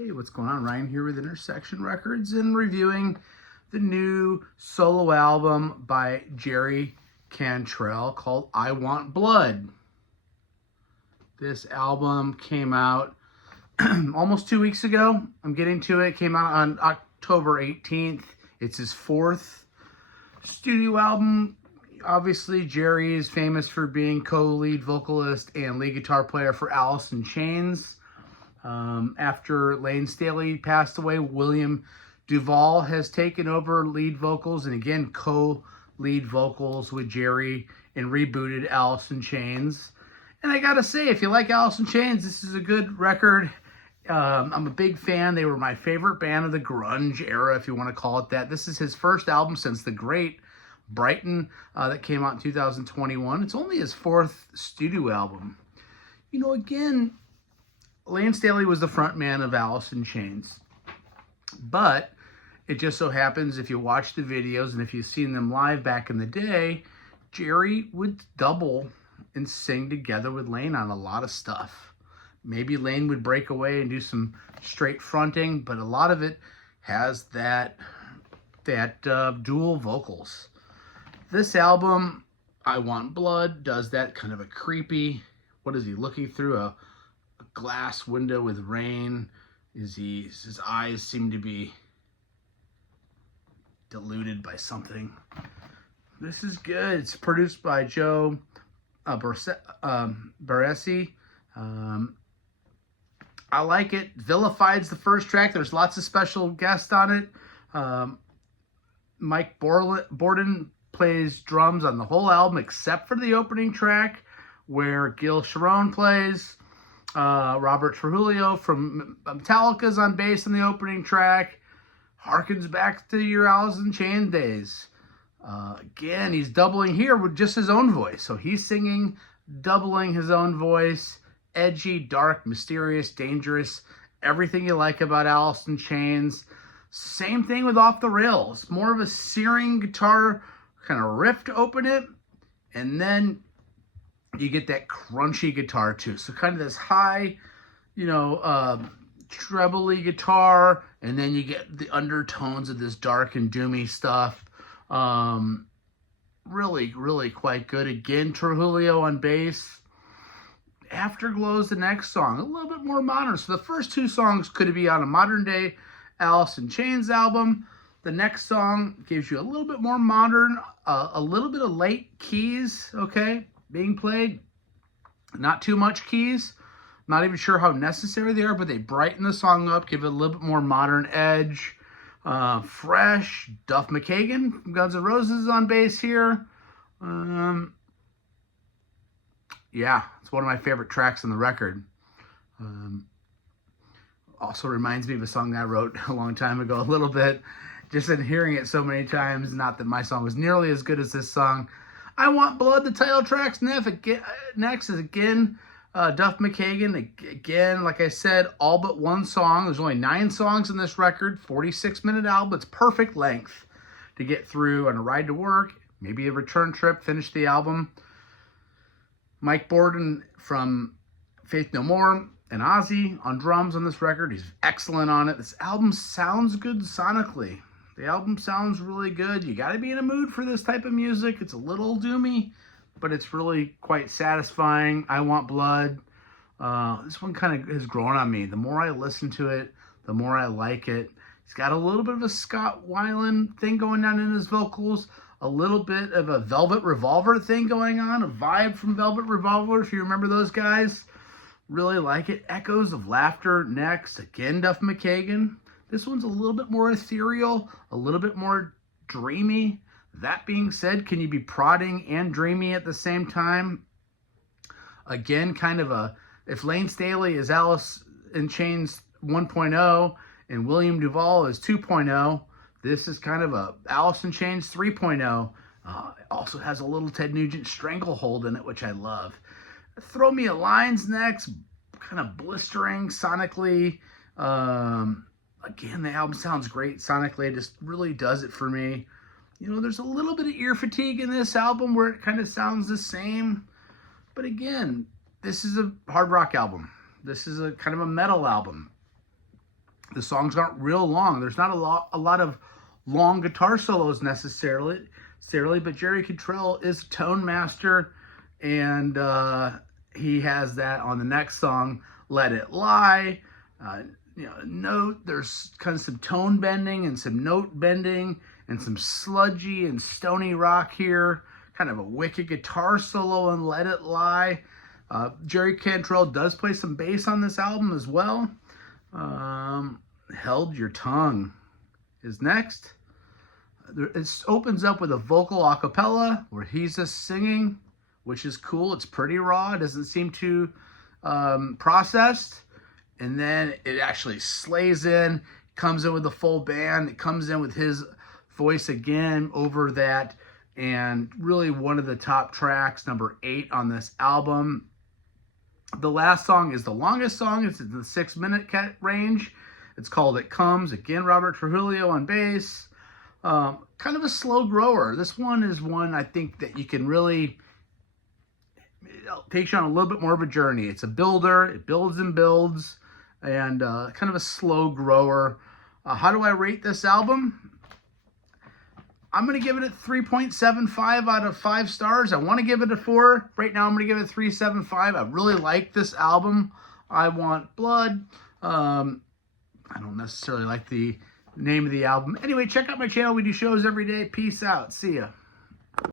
Hey, what's going on? Ryan here with Intersection Records and reviewing the new solo album by Jerry Cantrell called I Want Blood. This album came out almost 2 weeks ago. I'm getting to it. It came out on October 18th. It's his fourth studio album. Obviously, Jerry is famous for being co-lead vocalist and lead guitar player for Alice in Chains. After Lane Staley passed away, William Duvall has taken over lead vocals and again co-lead vocals with Jerry and rebooted Alice in Chains. And I gotta say, if you like Alice in Chains, this is a good record. I'm a big fan. They were my favorite band of the grunge era, if you want to call it that. This is his first album since The Great Brighton that came out in 2021. It's only his fourth studio album. You know, again, Lane Staley was the front man of Alice in Chains. But it just so happens, if you watch the videos and if you've seen them live back in the day, Jerry would double and sing together with Lane on a lot of stuff. Maybe Lane would break away and do some straight fronting, but a lot of it has that dual vocals. This album, I Want Blood, does that kind of a creepy, what is he looking through, a glass window with rain? His eyes seem to be diluted by something. This is good. It's produced by Joe Barresi. I like it. Vilified's the first track. There's lots of special guests on it. Mike Borden plays drums on the whole album except for the opening track where Gil Sharon plays. Robert Trujillo from Metallica's on bass in the opening track. Harkens back to your Alice in Chains days. Again, he's doubling here with just his own voice. So he's singing, doubling his own voice. Edgy, dark, mysterious, dangerous. Everything you like about Alice in Chains. Same thing with Off the Rails. More of a searing guitar kind of riff to open it. And then you get that crunchy guitar too. So kind of this high, trebly guitar, and then you get the undertones of this dark and doomy stuff. Really, really quite good. Again, Trujillo on bass. Afterglow's the next song, a little bit more modern. So the first two songs could be on a modern day Alice in Chains album. The next song gives you a little bit more modern, a little bit of late keys, okay, being played. Not too much keys. Not even sure how necessary they are, but they brighten the song up, give it a little bit more modern edge. Fresh. Duff McKagan from Guns N' Roses on bass here. Yeah, it's one of my favorite tracks on the record. Also reminds me of a song I wrote a long time ago, a little bit. Just in hearing it so many times, not that my song was nearly as good as this song. I Want Blood, the title track's next is again Duff McKagan. Again, like I said, all but one song. There's only 9 songs in this record, 46-minute album. It's perfect length to get through on a ride to work, maybe a return trip, finish the album. Mike Borden from Faith No More and Ozzy on drums on this record. He's excellent on it. This album sounds good sonically. The album sounds really good. You got to be in a mood for this type of music. It's a little doomy, but it's really quite satisfying. I Want Blood. This one kind of has grown on me. The more I listen to it, the more I like it. He's got a little bit of a Scott Weiland thing going on in his vocals. A little bit of a Velvet Revolver thing going on, a vibe from Velvet Revolver, if you remember those guys. Really like it. Echoes of Laughter next. Again, Duff McKagan. This one's a little bit more ethereal, a little bit more dreamy. That being said, can you be prodding and dreamy at the same time? Again, kind of a, if Lane Staley is Alice in Chains 1.0 and William Duvall is 2.0, this is kind of a Alice in Chains 3.0. It also has a little Ted Nugent stranglehold in it, which I love. Throw Me a Line's next, kind of blistering sonically. Again, the album sounds great sonically. It just really does it for me. There's a little bit of ear fatigue in this album where it kind of sounds the same. But again, this is a hard rock album. This is a kind of a metal album. The songs aren't real long. There's not a lot of long guitar solos necessarily, but Jerry Cantrell is a tone master, and he has that on the next song, Let It Lie. There's kind of some tone bending and some note bending and some sludgy and stony rock here. Kind of a wicked guitar solo on Let It Lie. Jerry Cantrell does play some bass on this album as well. Held Your Tongue is next. It opens up with a vocal a cappella where he's just singing, which is cool. It's pretty raw. It doesn't seem too processed. And then it actually slays in, comes in with the full band. It comes in with his voice again over that. And really one of the top tracks, number 8 on this album. The last song is the longest song. It's in the 6-minute range. It's called It Comes. Again, Robert Trujillo on bass. Kind of a slow grower. This one is one I think that you can really, it takes you on a little bit more of a journey. It's a builder. It builds and builds. And kind of a slow grower. How do I rate this album? I'm going to give it a 3.75 out of 5 stars. I want to give it a 4. Right now, I'm going to give it a 3.75. I really like this album. I Want Blood. I don't necessarily like the name of the album. Anyway, check out my channel. We do shows every day. Peace out. See ya.